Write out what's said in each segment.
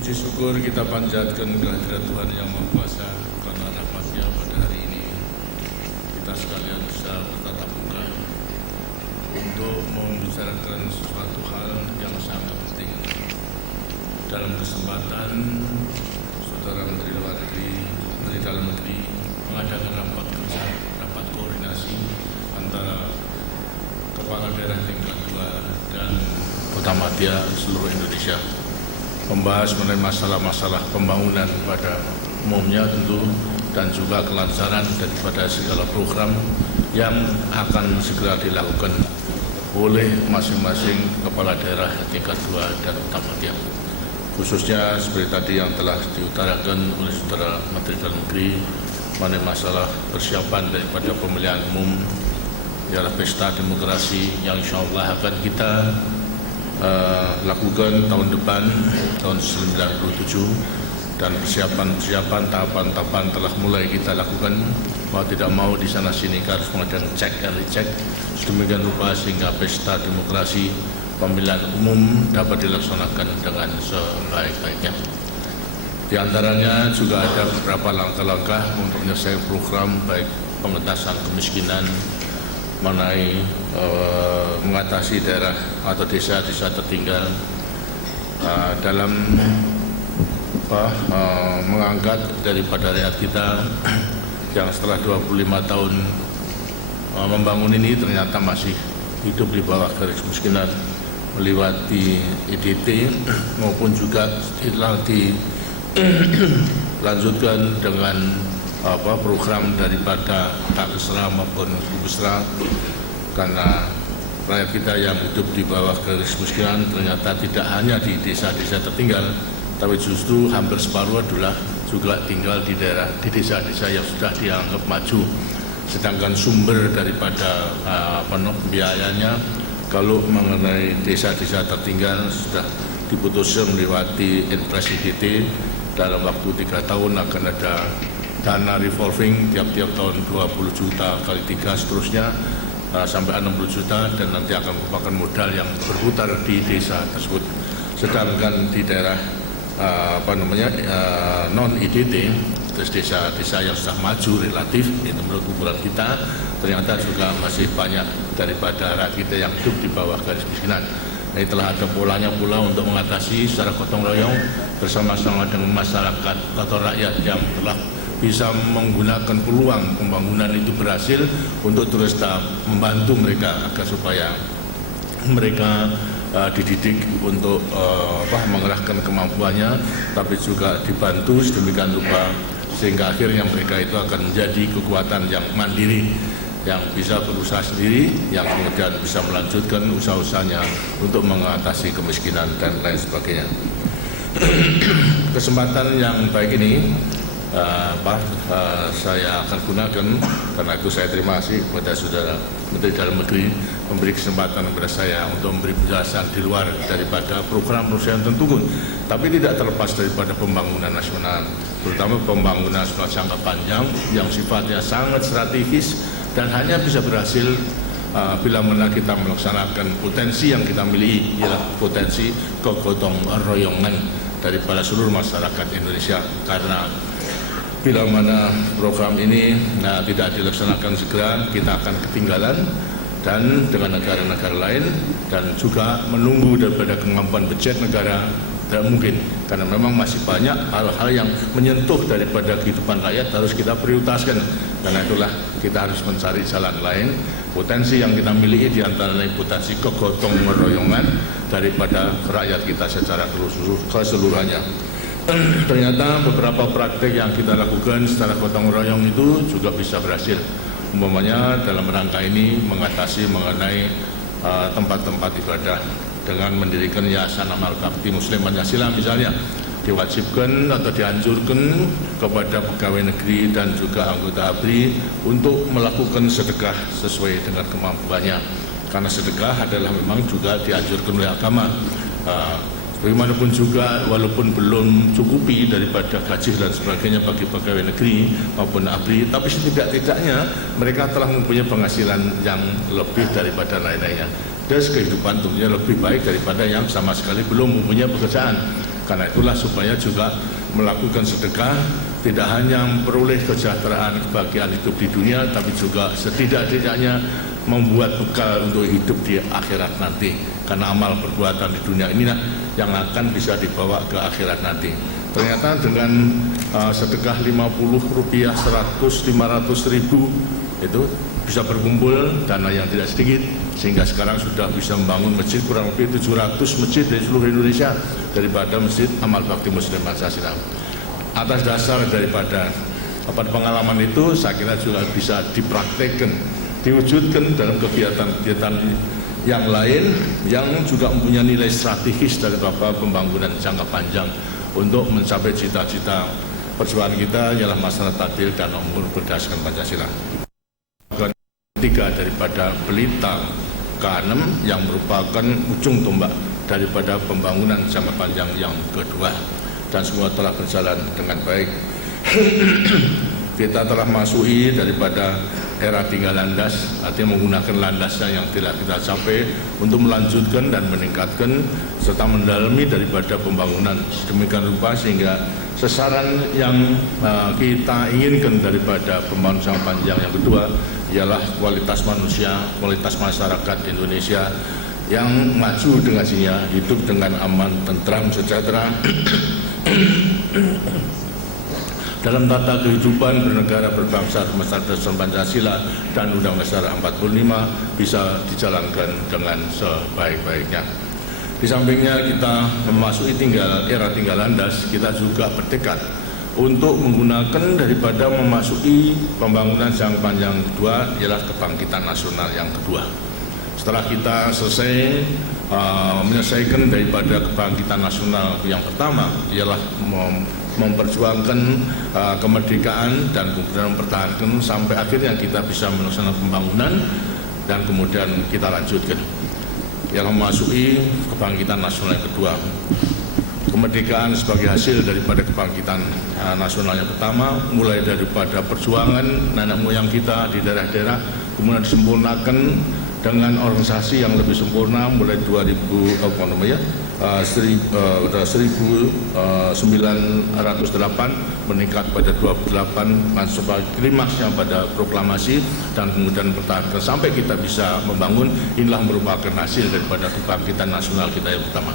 Puji syukur kita panjatkan kehadirat Tuhan Yang Maha Kuasa karena rahmat-Nya pada hari ini kita sekalian bisa bertatap muka untuk membicarakan sesuatu hal yang sangat penting. Dalam kesempatan Saudara Menteri Luar Negeri, Menteri Dalam Negeri mengadakan rapat kerja, rapat koordinasi antara Kepala Daerah tingkat 2 dan Kota Madya seluruh Indonesia, membahas mengenai masalah-masalah pembangunan pada umumnya tentu dan juga kelancaran daripada segala program yang akan segera dilakukan oleh masing-masing kepala daerah tingkat 2 dan Kota Madya. Khususnya seperti tadi yang telah diutarakan oleh Saudara Menteri Dalam Negeri mengenai masalah persiapan daripada pemilihan umum, ialah pesta demokrasi yang insya Allah akan kita lakukan tahun depan, tahun 97, dan persiapan tahapan-tahapan telah mulai kita lakukan. Mau tidak mau di sana sini harus mengadakan cek dan recheck sedemikian rupa sehingga pesta demokrasi pemilihan umum dapat dilaksanakan dengan sebaik-baiknya. Di antaranya juga ada beberapa langkah-langkah untuk menyelesaikan program baik pengentasan kemiskinan, mengenai mengatasi daerah atau desa-desa tertinggal, dalam mengangkat daripada rakyat kita yang setelah 25 tahun membangun ini ternyata masih hidup di bawah garis kemiskinan, melewati EDT maupun juga telah dilanjutkan dengan program daripada Tak Kesra maupun Kubesra, karena rakyat kita yang hidup di bawah garis kemiskinan ternyata tidak hanya di desa-desa tertinggal, tapi justru hampir separuh adalah juga tinggal di daerah, di desa-desa yang sudah dianggap maju. Sedangkan sumber daripada biayanya kalau mengenai desa-desa tertinggal sudah diputuskan melewati impres EDT, dalam waktu 3 tahun akan ada dana revolving tiap-tiap tahun 20 juta kali 3 seterusnya sampai 60 juta, dan nanti akan merupakan modal yang berputar di desa tersebut. Sedangkan di daerah non EDT, desa-desa yang sudah maju relatif itu menurut ukuran kita, ternyata juga masih banyak daripada rakyat kita yang hidup di bawah garis kemiskinan. Ini telah ada polanya pula untuk mengatasi secara gotong royong bersama-sama dengan masyarakat atau rakyat yang telah bisa menggunakan peluang pembangunan itu berhasil untuk terus membantu mereka agar supaya mereka dididik untuk mengerahkan kemampuannya, tapi juga dibantu sedemikian rupa sehingga akhirnya mereka itu akan menjadi kekuatan yang mandiri, yang bisa berusaha sendiri, yang kemudian bisa melanjutkan usaha-usahanya untuk mengatasi kemiskinan dan lain sebagainya. Kesempatan yang baik ini saya akan gunakan, karena itu saya terima kasih kepada Saudara Menteri Dalam Negeri memberi kesempatan kepada saya untuk memberi penjelasan di luar daripada program yang tentukan, tapi tidak terlepas daripada pembangunan nasional, terutama pembangunan nasional jangka panjang yang sifatnya sangat strategis dan hanya bisa berhasil bila mana kita melaksanakan potensi yang kita miliki, ialah potensi kegotong royongan daripada seluruh masyarakat Indonesia. Karena bila mana program ini tidak dilaksanakan segera, kita akan ketinggalan dan dengan negara-negara lain, dan juga menunggu daripada kemampuan budget negara tidak mungkin, karena memang masih banyak hal-hal yang menyentuh daripada kehidupan rakyat harus kita prioritaskan. Karena itulah kita harus mencari jalan lain. Potensi yang kita miliki diantaranya potensi kegotong royongan daripada rakyat kita secara keseluruhannya. Ternyata beberapa praktek yang kita lakukan secara gotong royong itu juga bisa berhasil. Umpamanya dalam rangka ini mengatasi mengenai tempat-tempat ibadah dengan mendirikan Yayasan Amal Bakti Muslim Pancasila misalnya, diwajibkan atau dianjurkan kepada pegawai negeri dan juga anggota ABRI untuk melakukan sedekah sesuai dengan kemampuannya, karena sedekah adalah memang juga dianjurkan oleh agama. Bagaimanapun juga, walaupun belum cukupi daripada gaji dan sebagainya bagi pegawai negeri maupun ABRI, tapi setidak-tidaknya mereka telah mempunyai penghasilan yang lebih daripada lain-lainnya. Dan kehidupan tentunya lebih baik daripada yang sama sekali belum mempunyai pekerjaan. Karena itulah supaya juga melakukan sedekah tidak hanya memperoleh kesejahteraan kebahagiaan hidup di dunia, tapi juga setidak-tidaknya membuat bekal untuk hidup di akhirat nanti. Karena amal perbuatan di dunia inilah yang akan bisa dibawa ke akhirat nanti. Ternyata dengan sedekah 50 rupiah, 100, 500 ribu itu bisa berkumpul dana yang tidak sedikit, sehingga sekarang sudah bisa membangun masjid kurang lebih 700 masjid di seluruh Indonesia daripada Masjid Amal Bakti Muslim Pancasila. Atas dasar daripada pengalaman itu, saya kira juga bisa dipraktekkan, diwujudkan dalam kegiatan-kegiatan yang lain yang juga mempunyai nilai strategis dari pembangunan jangka panjang untuk mencapai cita-cita perjuangan kita ialah masyarakat adil dan makmur berdasarkan Pancasila. Ketiga daripada pelita ke-6 yang merupakan ujung tombak daripada pembangunan jangka panjang yang kedua, dan semua telah berjalan dengan baik. Kita telah masuki daripada era tinggal landas, artinya menggunakan landasnya yang telah kita capai untuk melanjutkan dan meningkatkan serta mendalami daripada pembangunan sedemikian rupa sehingga sasaran yang kita inginkan daripada pembangunan jangka panjang yang kedua ialah kualitas manusia, kualitas masyarakat Indonesia yang maju dengan sendirinya, hidup dengan aman, tentram, sejahtera dalam tata kehidupan bernegara, berbangsa, berdasarkan Pancasila dan Undang-Undang Dasar 45 bisa dijalankan dengan sebaik-baiknya. Di sampingnya kita memasuki era tinggal landas, kita juga bertekad untuk menggunakan daripada memasuki pembangunan jangka panjang kedua ialah kebangkitan nasional yang kedua. Setelah kita selesai menyelesaikan daripada kebangkitan nasional yang pertama ialah memperjuangkan kemerdekaan dan kemudian mempertahankan sampai akhirnya kita bisa melaksanakan pembangunan dan kemudian kita lanjutkan ialah memasuki kebangkitan nasional yang kedua. Kemerdekaan sebagai hasil daripada kebangkitan nasional yang pertama, mulai daripada perjuangan nenek moyang kita di daerah-daerah, kemudian disempurnakan dengan organisasi yang lebih sempurna mulai 1908 meningkat pada 28 sebagai klimaksnya pada proklamasi dan kemudian bertahan sampai kita bisa membangun. Inilah merupakan hasil daripada kebangkitan nasional kita yang pertama.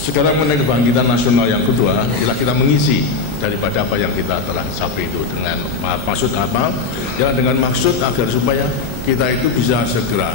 Sekarang mengenai kebangkitan nasional yang kedua ialah kita mengisi daripada apa yang kita telah capai itu dengan maksud apa? Ya dengan maksud agar supaya kita itu bisa segera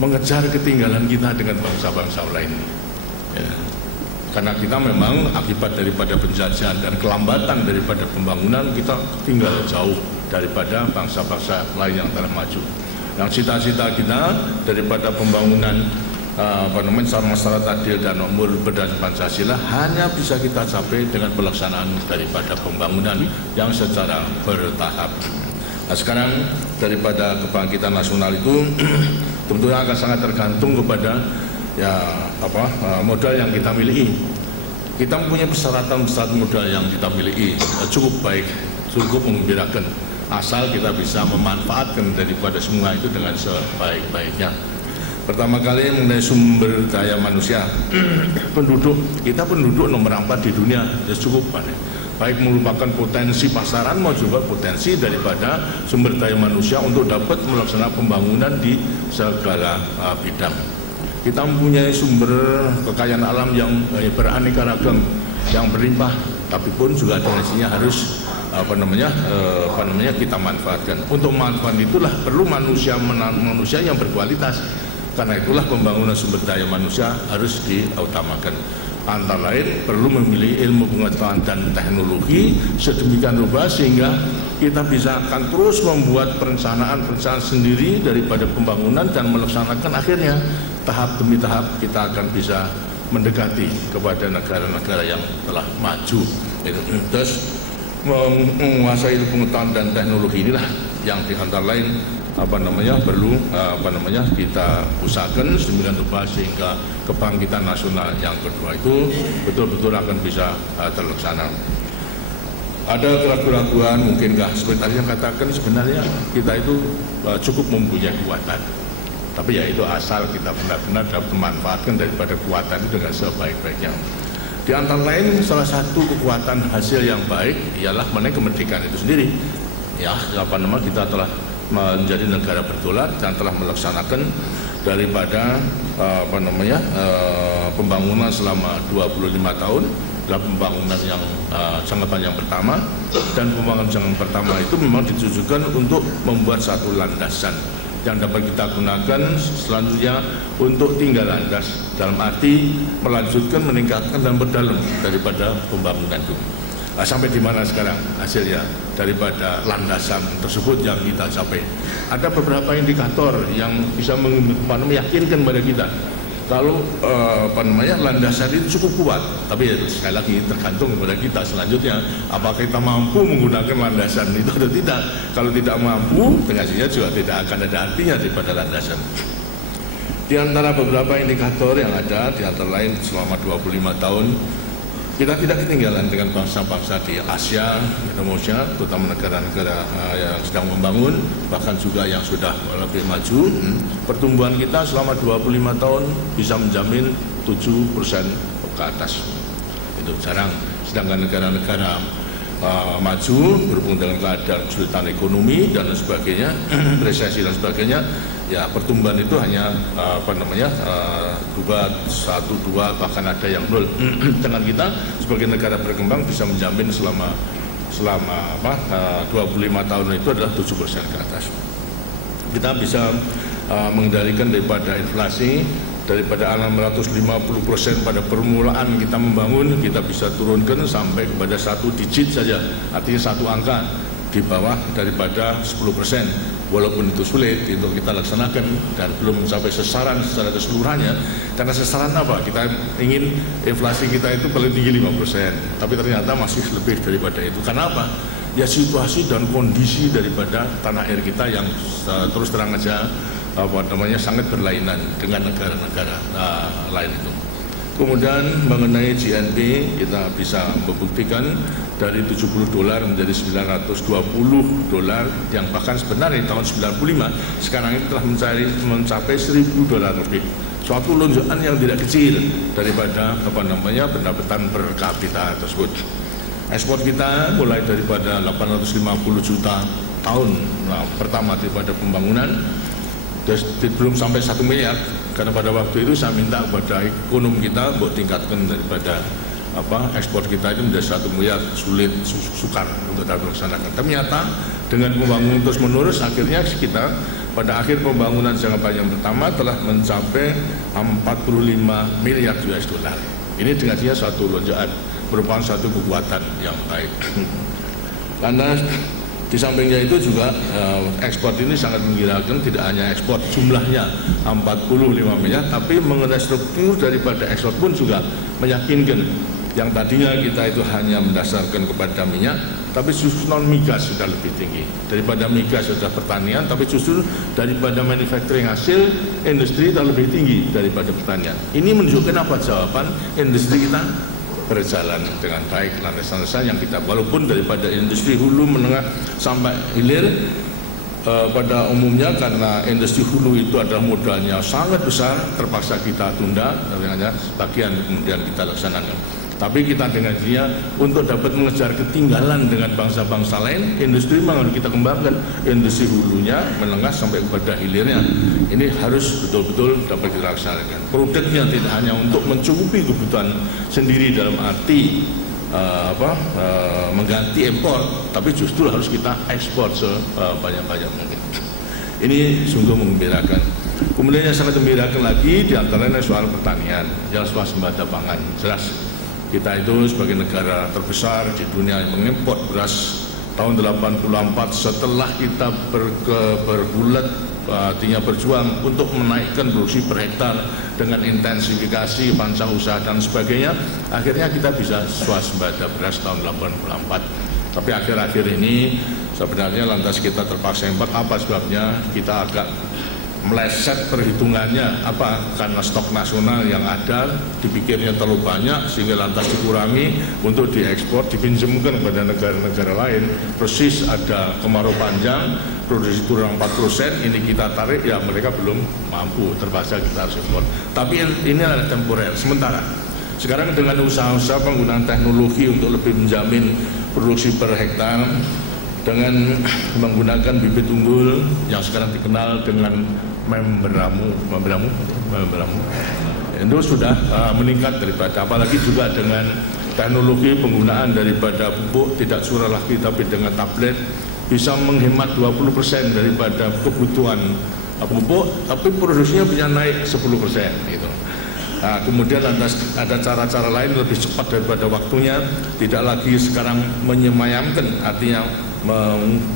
mengejar ketinggalan kita dengan bangsa-bangsa lain. Ya. Karena kita memang akibat daripada penjajahan dan kelambatan daripada pembangunan kita tinggal jauh daripada bangsa-bangsa lain yang telah maju. Yang cita-cita kita daripada pembangunan masyarakat adil dan makmur berdasarkan Pancasila hanya bisa kita capai dengan pelaksanaan daripada pembangunan yang secara bertahap. Nah, sekarang daripada kebangkitan nasional itu tentunya akan sangat tergantung kepada modal yang kita miliki. Kita mempunyai persyaratan modal yang kita miliki cukup baik, cukup menggembirakan, asal kita bisa memanfaatkan daripada semua itu dengan sebaik-baiknya. Pertama kali mengenai sumber daya manusia, kita penduduk nomor 4 di dunia, cukup banyak. Baik merupakan potensi pasaran maupun juga potensi daripada sumber daya manusia untuk dapat melaksanakan pembangunan di segala bidang. Kita mempunyai sumber kekayaan alam yang beraneka ragam, yang berlimpah, tapi pun juga dimensinya harus kita manfaatkan. Untuk manfaat itulah perlu manusia yang berkualitas. Karena itulah pembangunan sumber daya manusia harus diutamakan. Antara lain perlu memilih ilmu pengetahuan dan teknologi sedemikian rupa sehingga kita bisa akan terus membuat perencanaan sendiri daripada pembangunan dan melaksanakan akhirnya tahap demi tahap kita akan bisa mendekati kepada negara-negara yang telah maju. Terus menguasai ilmu pengetahuan dan teknologi inilah yang di antara lain perlu kita usahakan sedemikian rupa sehingga kebangkitan nasional yang kedua itu betul-betul akan bisa terlaksana. Ada keraguan mungkinkah seperti tadi yang katakan sebenarnya kita itu cukup mempunyai kekuatan, tapi ya itu asal kita benar-benar dapat memanfaatkan daripada kekuatan itu dengan sebaik-baiknya. Di antara lain, salah satu kekuatan hasil yang baik ialah mengenai kemerdekaan itu sendiri. Ya, kita telah menjadi negara berdolar dan telah melaksanakan daripada pembangunan selama 25 tahun. Adalah pembangunan yang jangka panjang pertama, dan pembangunan jangka pertama itu memang ditujukan untuk membuat satu landasan yang dapat kita gunakan selanjutnya untuk tinggal landas, dalam arti melanjutkan, meningkatkan dan berdalam daripada pembangunan itu. Sampai di mana sekarang hasilnya daripada landasan tersebut yang kita capai? Ada beberapa indikator yang bisa meyakinkan pada kita kalau landasan itu cukup kuat. Tapi sekali lagi tergantung kepada kita selanjutnya, apakah kita mampu menggunakan landasan itu atau tidak. Kalau tidak mampu, hasilnya juga tidak akan ada artinya daripada landasan. Di antara beberapa indikator yang ada, di antara lain selama 25 tahun kita tidak ketinggalan dengan bangsa-bangsa di Asia, Indonesia, terutama negara-negara yang sedang membangun, bahkan juga yang sudah lebih maju. Pertumbuhan kita selama 25 tahun bisa menjamin 7% ke atas. Itu jarang. Sedangkan negara-negara maju berhubung dengan keadaan kesulitan ekonomi dan sebagainya, resesi dan sebagainya, ya pertumbuhan itu hanya 2, 1, 2, bahkan ada yang 0. Dengan kita sebagai negara berkembang bisa menjamin selama 25 tahun itu adalah 7% ke atas. Kita bisa mengendalikan daripada inflasi daripada 650% pada permulaan kita membangun, kita bisa turunkan sampai kepada 1 digit saja, artinya 1 angka di bawah daripada 10%. Walaupun itu sulit untuk kita laksanakan dan belum mencapai sasaran secara keseluruhannya. Karena sasaran apa? Kita ingin inflasi kita itu paling tinggi 5%, tapi ternyata masih lebih daripada itu. Karena apa? Ya situasi dan kondisi daripada tanah air kita yang terus terang aja sangat berlainan dengan negara-negara lain itu. Kemudian mengenai GNP, kita bisa membuktikan dari $70 menjadi $920, yang bahkan sebenarnya tahun 95 sekarang ini telah mencapai $1.000 lebih. Suatu lonjakan yang tidak kecil daripada pendapatan per kapita tersebut. Ekspor kita mulai daripada 850 juta tahun pertama daripada pembangunan, belum sampai 1 miliar, karena pada waktu itu saya minta kepada ekonom kita buat tingkatkan daripada ekspor kita itu menjadi 1 miliar, sulit, sukar untuk dapat dilaksanakan. Ternyata dengan pembangunan terus menerus, akhirnya kita pada akhir pembangunan jangka panjang pertama telah mencapai 45 miliar US dollar. Ini dengan dia suatu lonjakan, merupakan satu kekuatan yang baik. Karena di sampingnya itu juga ekspor ini sangat menggirakan, tidak hanya ekspor jumlahnya 45 miliar, tapi mengenai struktur daripada ekspor pun juga meyakinkan. Yang tadinya kita itu hanya mendasarkan kepada minyak, tapi justru non migas sudah lebih tinggi. Daripada migas sudah pertanian, tapi justru daripada manufacturing hasil industri sudah lebih tinggi daripada pertanian. Ini menunjukkan apa? Jawaban industri kita berjalan dengan baik, landasan-landasan yang kita, walaupun daripada industri hulu, menengah sampai hilir pada umumnya, karena industri hulu itu adalah modalnya sangat besar, terpaksa kita tunda, hanya sebagian kemudian kita laksanakan. Tapi kita dengan dia untuk dapat mengejar ketinggalan dengan bangsa-bangsa lain, industri memang harus kita kembangkan, industri hulunya, menengah sampai kepada hilirnya. Ini harus betul-betul dapat kita laksanakan. Produknya tidak hanya untuk mencukupi kebutuhan sendiri dalam arti mengganti impor, tapi justru harus kita ekspor sebanyak-banyak mungkin. Ini sungguh mengembirakan. Kemudian yang sangat membirakan lagi diantaranya soal pertanian, jelas swasembada pangan. Jelas kita itu sebagai negara terbesar di dunia yang mengimpor beras tahun 84 setelah kita bergulat, artinya berjuang untuk menaikkan produksi per hektar dengan intensifikasi pancang usaha dan sebagainya, akhirnya kita bisa swasembada beras tahun 84. Tapi akhir-akhir ini sebenarnya lantas kita terpaksa impor. Apa sebabnya? Kita agak meleset perhitungannya, karena stok nasional yang ada dipikirnya terlalu banyak sehingga lantas dikurangi untuk diekspor, dipinjamkan kepada negara-negara lain. Persis ada kemarau panjang, produksi turun 4%, ini kita tarik, ya mereka belum mampu, terpaksa kita harus ekspor. Tapi ini adalah temporer, sementara. Sekarang dengan usaha-usaha penggunaan teknologi untuk lebih menjamin produksi per hektar dengan menggunakan bibit unggul yang sekarang dikenal dengan memberamu itu sudah meningkat daripada, apalagi juga dengan teknologi penggunaan daripada pupuk tidak surah lagi tapi dengan tablet bisa menghemat 20% daripada kebutuhan pupuk, tapi produksinya bisa naik 10% gitu. Nah, kemudian ada cara-cara lain lebih cepat daripada waktunya, tidak lagi sekarang menyemayamkan, artinya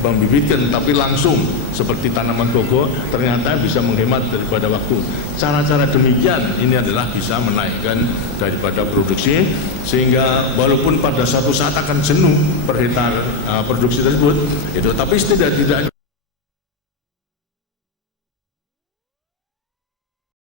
membibitkan, tapi langsung seperti tanaman koko, ternyata bisa menghemat daripada waktu. Cara-cara demikian ini adalah bisa menaikkan daripada produksi, sehingga walaupun pada suatu saat akan jenuh per hektar produksi tersebut, itu tapi setidaknya